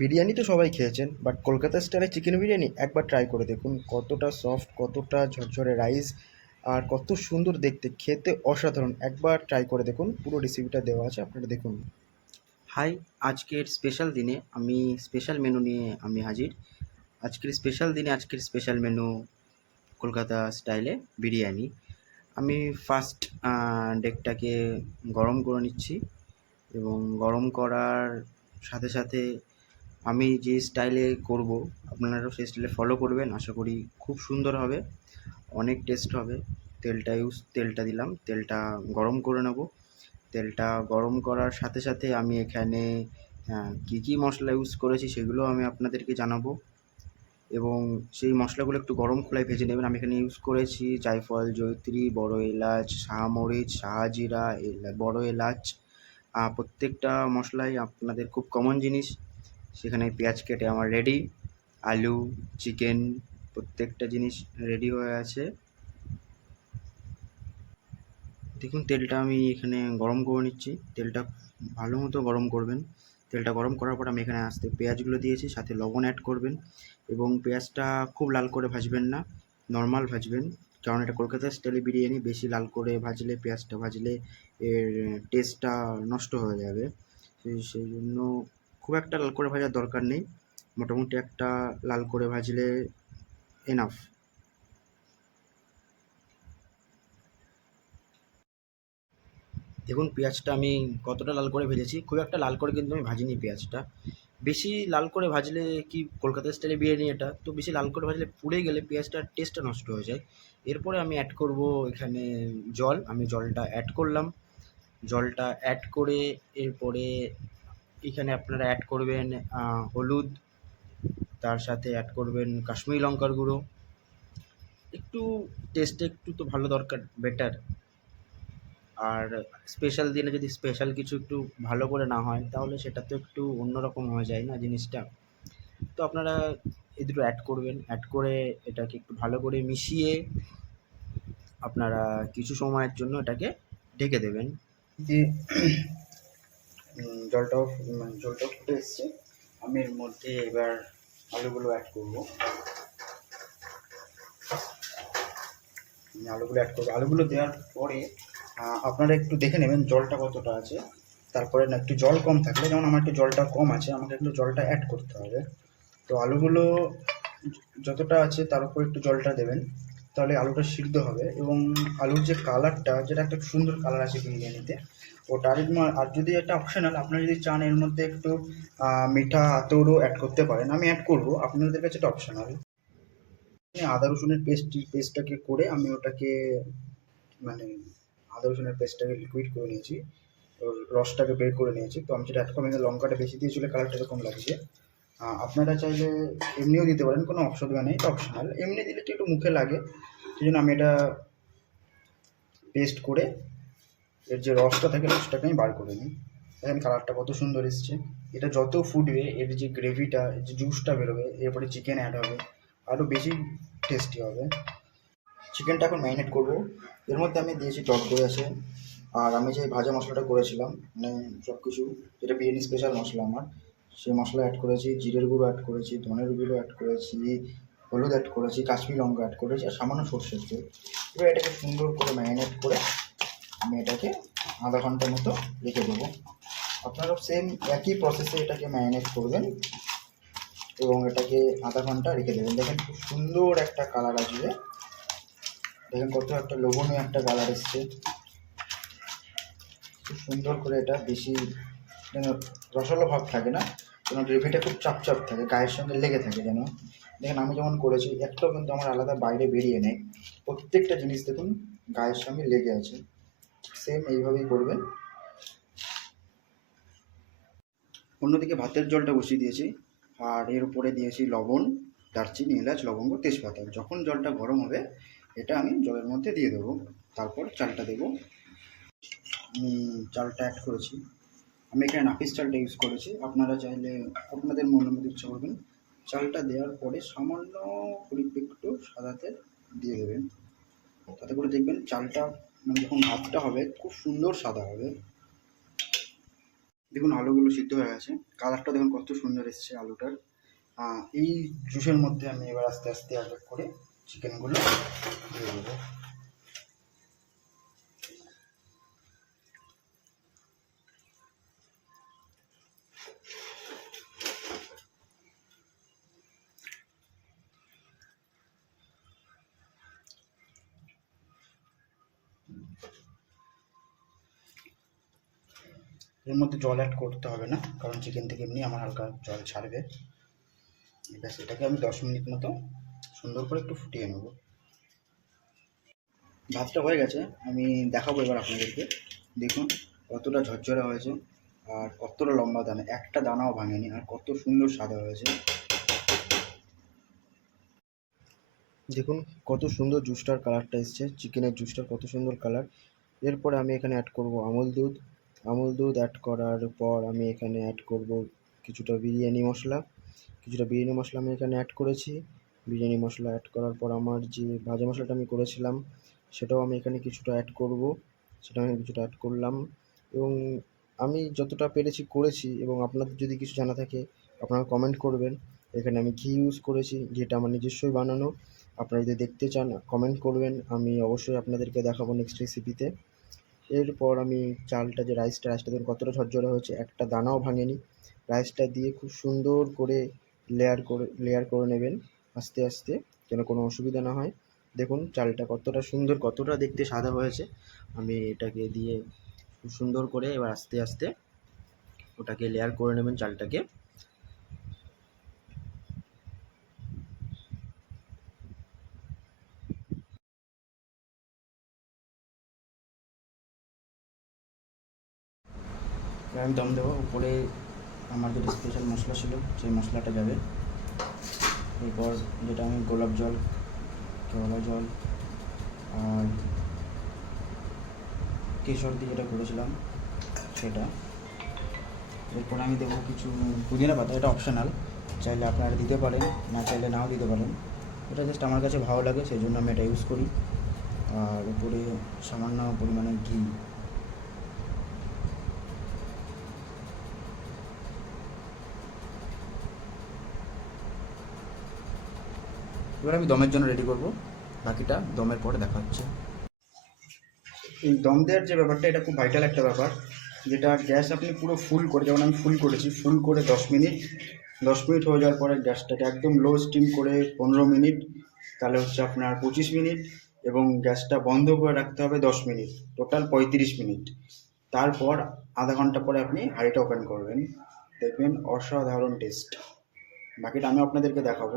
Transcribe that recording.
বিরিয়ানি তো সবাই খেয়েছেন বাট কলকাতা স্টাইলে চিকেন বিরিয়ানি একবার ট্রাই করে দেখুন, কতটা সফট কতটা ঝরঝরে রাইস আর কত সুন্দর দেখতে, খেতে অসাধারণ। একবার ট্রাই করে দেখুন, পুরো রেসিপিটা দেওয়া আছে, আপনারা দেখুন। হাই আজকের স্পেশাল দিনে আমি স্পেশাল মেনু নিয়ে আমি হাজির। আজকের স্পেশাল দিনে, আজকের স্পেশাল মেনু কলকাতা স্টাইলে বিরিয়ানি। আমি ফার্স্ট ডেকটাকে গরম করে নিচ্ছি, এবং গরম করার সাথে সাথে আমি যে স্টাইলে করব, আপনারাও সেই স্টাইলে ফলো করবেন। আশা করি খুব সুন্দর হবে। অনেক টেস্ট হবে। তেলটা ইউজ তেলটা দিলাম। তেলটা গরম করে নেব। তেলটা গরম করার সাথে সাথে আমি এখানে কী কী মশলা ইউজ করেছি সেগুলো আমি আপনাদেরকে জানাব। এবং সেই মশলাগুলো একটু গরম খোলায় ভেজে নেবেন। আমি এখানে ইউজ করেছি জায়ফল, জয়ত্রী, বড় এলাচ, শাহমরিচ, শাহজিরা বড় এলাচ। প্রত্যেকটা মশলাই আপনাদের খুব কমন জিনিস। সেখানে পেঁয়াজ কেটে আমার রেডি আলু চিকেন প্রত্যেকটা জিনিস রেডি হয়ে আছে। দেখুন, তেলটা আমি এখানে গরম করে নিচ্ছি। তেলটা ভালো মতো গরম করবেন। তেলটা গরম করার পর আমি এখানে আসতে পেঁয়াজগুলো দিয়েছি, সাথে লবণ অ্যাড করবেন এবং পেঁয়াজটা খুব লাল করে ভাজবেন না নর্মাল ভাজবেন। কারণ এটা কলকাতা স্টাইলে বিরিয়ানি, বেশি লাল করে ভাজলে, পেঁয়াজটা ভাজলে এর টেস্টটা নষ্ট হয়ে যাবে। সেই জন্য খুব একটা লাল করে ভাজার দরকার নেই। মোটামুটি একটা লাল করে ভাজলে এনাফ দেখুন, পেঁয়াজটা আমি কতটা লাল করে ভেজেছি। খুব একটা লাল করে কিন্তু আমি ভাজিনি পেঁয়াজটা। বেশি লাল করে ভাজলে কি কলকাতা স্টাইলে বিরিয়ানি এটা? তো বেশি লাল করে ভাজলে পুড়ে গেলে পেঁয়াজটার টেস্টটা নষ্ট হয়ে যায়। এরপরে আমি অ্যাড করব এখানে জল। আমি জলটা অ্যাড করলাম। জলটা অ্যাড করে এরপরে এখানে আপনারা অ্যাড করবেন হলুদ, তার সাথে অ্যাড করবেন কাশ্মীরি লঙ্কার গুঁড়ো। একটু টেস্টে একটু তো ভালো দরকার বেটার আর স্পেশাল দিনে যদি স্পেশাল কিছু একটু ভালো করে না হয়, তাহলে সেটা তো একটু অন্যরকম হয়ে যায় না জিনিসটা? তো আপনারা এই দুটো অ্যাড করবেন অ্যাড করে এটাকে একটু ভালো করে মিশিয়ে আপনারা কিছু সময়ের জন্য এটাকে ঢেকে দেবেন। যে জলটাও মানে জলটাও ফুটে এসছে। আমি এর মধ্যে এবার আলুগুলো অ্যাড করব। আলুগুলো অ্যাড করব। আলুগুলো দেওয়ার পরে আপনারা একটু দেখে নেবেন জলটা কতটা আছে। তারপরে না, একটু জল কম থাকলে, যেমন আমার একটু জলটা কম আছে, আমাকে একটু জলটা অ্যাড করতে হবে। তো আলুগুলো যতটা আছে, তার উপর একটু জলটা দেবেন। তাহলে আলুটা সিদ্ধ হবে এবং আলুর যে কালারটা, যেটা একটা সুন্দর কালার আছে বিরিয়ানিতে, ওটা আর আর যদি এটা অপশনাল আপনারা যদি চান এর মধ্যে একটু মিঠা আতরও অ্যাড করতে পারেন, আমি অ্যাড করব, আপনাদের কাছে এটা অপশনাল আদা রসুনের পেস্ট পেস্টটাকে করে আমি ওটাকে মানে আদা রসুনের পেস্টটাকে লিকুইড করে নিয়েছি রসটাকে বের করে নিয়েছি, তো আমি যেটা অ্যাড করব লঙ্কাটা বেশি দিয়েছিল কালারটা এরকম লাগছে। আপনারা চাইলে এমনিও দিতে পারেন, কোনো অসুবিধা নেই অপশনাল এমনি দিলে একটু মুখে লাগে সেই জন্য আমি এটা পেস্ট করে এর যে রসটা থাকে রসটাকে আমি বার করে নিই। দেখেন কালারটা কত সুন্দর এসছে। এটা যত ফুটবে, এর যে গ্রেভিটা যে জুসটা বেরোবে, এরপরে চিকেন অ্যাড হবে আরও বেশি টেস্টি হবে। চিকেনটা এখন ম্যারিনেট করব। এর মধ্যে আমি দিয়েছি টক দই আছে, আর আমি যে ভাজা মশলাটা করেছিলাম মানে সব কিছু যেটা বিরিয়ানি স্পেশাল মশলা আমার, সেই মশলা অ্যাড করেছি, জিরের গুঁড়ো অ্যাড করেছি, ধনের গুঁড়ো অ্যাড করেছি হলুদ অ্যাড করেছি, কাশ্মীর লঙ্কা অ্যাড করেছি আর সামান্য সর্ষের তেল। এবার এটাকে সুন্দর করে ম্যারিনেট করে আমি এটাকে আধা ঘণ্টার মতো রেখে দেবো। আপনারা সেম একই প্রসেসে এটাকে ম্যারিনেট করবেন এবং এটাকে আধা ঘণ্টা রেখে দেবেন। দেখেন খুব সুন্দর একটা কালার আসবে। দেখেন কত একটা লোভনীয় একটা কালার এসছে। খুব সুন্দর করে এটা বেশি যেন রসালো ভাব থাকে না, যেন গ্রেভিটা খুব চাপ চাপ থাকে, গায়ের সঙ্গে লেগে থাকে যেন। দেখেন আমি যেমন করেছি, একটাও কিন্তু আমার আলাদা বাইরে বেরিয়ে নেই। প্রত্যেকটা জিনিস দেখুন, গায়ের সঙ্গে লেগে আছে। সেম এইভাবেই করবেন। অন্যদিকে ভাতের জলটা বসিয়ে দিয়েছি। আর এর উপরে দিয়েছি লবণ, দারচিনি, এলাচ, লবঙ্গ, তেজপাতা। যখন জলটা গরম হবে, এটা আমি জলের মধ্যে দিয়ে দেবো। তারপর চালটা দেবো। আমি চালটা অ্যাড করেছি। আমি এখানে নাপিস চালটা ইউজ করেছি। আপনারা চাইলে আপনাদের মনের মতো ইচ্ছা করবেন। চালটা দেওয়ার পরে সামান্য পরিপেক্ট সাদাতে দিয়ে দেবেন। তাতে করে দেখবেন চালটা মানে যখন ভাতটা হবে, খুব সুন্দর সাদা হবে। দেখুন আলুগুলো সিদ্ধ হয়ে গেছে। কালারটা দেখুন কত সুন্দর এসছে আলুটার। এই জুসের মধ্যে আমি এবার আস্তে আস্তে এক করে চিকেনগুলো দিয়ে দেবো। এর মধ্যে জল অ্যাড করতে হবে না, কারণ চিকেন থেকে এমনি আমার হালকা জল ছাড়বে। ব্যাস, এটাকে আমি দশ মিনিট মতো সুন্দর করে একটু ফুটিয়ে নেব। ভাতটা হয়ে গেছে, আমি দেখাবো এবার আপনাদেরকে। দেখুন, কতটা ঝরঝরে হয়েছে আর কতটা লম্বা দানা। একটা দানাও ভাঙেনি, আর কত সুন্দর সাদা হয়েছে। দেখুন, কত সুন্দর জুসটার কালারটা এসছে চিকেনের জুসটার কত সুন্দর কালার এরপরে আমি এখানে অ্যাড করব আমুল দুধ। আমুল দুধ অ্যাড করার পর আমি এখানে অ্যাড করব কিছুটা বিরিয়ানি মশলা। কিছুটা বিরিয়ানি মশলা আমি এখানে অ্যাড করেছি। বিরিয়ানি মশলা অ্যাড করার পর আমার যে ভাজা মশলাটা আমি করেছিলাম, সেটাও আমি এখানে কিছুটা অ্যাড করব। সেটা আমি কিছুটা অ্যাড করলাম। এবং আমি যতটা পেরেছি করেছি এবং আপনাদের যদি কিছু জানা থাকে, আপনারা কমেন্ট করবেন। এখানে আমি ঘি ইউজ করেছি যেটা আমার নিজস্বই বানানো। আপনারা যদি দেখতে চান কমেন্ট করবেন। আমি অবশ্যই আপনাদেরকে দেখাবো নেক্সট রেসিপিতে এরপর আমি চালটা যে রাইসটা রাইসটা দেখুন কতটা ঝরঝরে হয়েছে, একটা দানাও ভাঙেনি। রাইসটা দিয়ে খুব সুন্দর করে লেয়ার করে লেয়ার করে নেবেন আস্তে আস্তে, যেন কোনো অসুবিধা না হয়। দেখুন চালটা কতটা সুন্দর, কতটা দেখতে সাদা হয়েছে। আমি এটাকে দিয়ে খুব সুন্দর করে এবার আস্তে আস্তে ওটাকে লেয়ার করে নেবেন চালটাকে। আমি দম দেবো, উপরে আমার যেটা স্পেশাল মশলা ছিল, সেই মশলাটা যাবে। এরপর যেটা আমি গোলাপ জল, কেওড়া জল আর কেশর দিয়ে যেটা করেছিলাম, সেটা। এরপর আমি দেবো কিছু পুদিনা পাতা, এটা অপশনাল চাইলে আপনারা দিতে পারেন, না চাইলে নাও দিতে পারেন। এটা জাস্ট আমার কাছে ভালো লাগে, সেই জন্য আমি এটা ইউজ করি। আর উপরে সামান্য পরিমাণে ঘি। এবার আমি দমের জন্য রেডি করব। বাকিটা দমের পরে দেখা হচ্ছে। এই দম দেওয়ার যে ব্যাপারটা, এটা খুব ভাইটাল একটা ব্যাপার। যেটা গ্যাস আপনি পুরো ফুল করে, যেমন আমি ফুল করেছি ফুল করে দশ মিনিট। দশ মিনিট হয়ে যাওয়ার পরে গ্যাসটাকে একদম লো স্টিম করে পনেরো মিনিট, তাহলে হচ্ছে আপনার পঁচিশ মিনিট এবং গ্যাসটা বন্ধ করে রাখতে হবে দশ মিনিট টোটাল পঁয়ত্রিশ মিনিট। তারপর আধা ঘণ্টা পরে আপনি হাঁড়িটা ওপেন করবেন। দেখবেন অসাধারণ টেস্ট বাকিটা আমি আপনাদেরকে দেখাবো।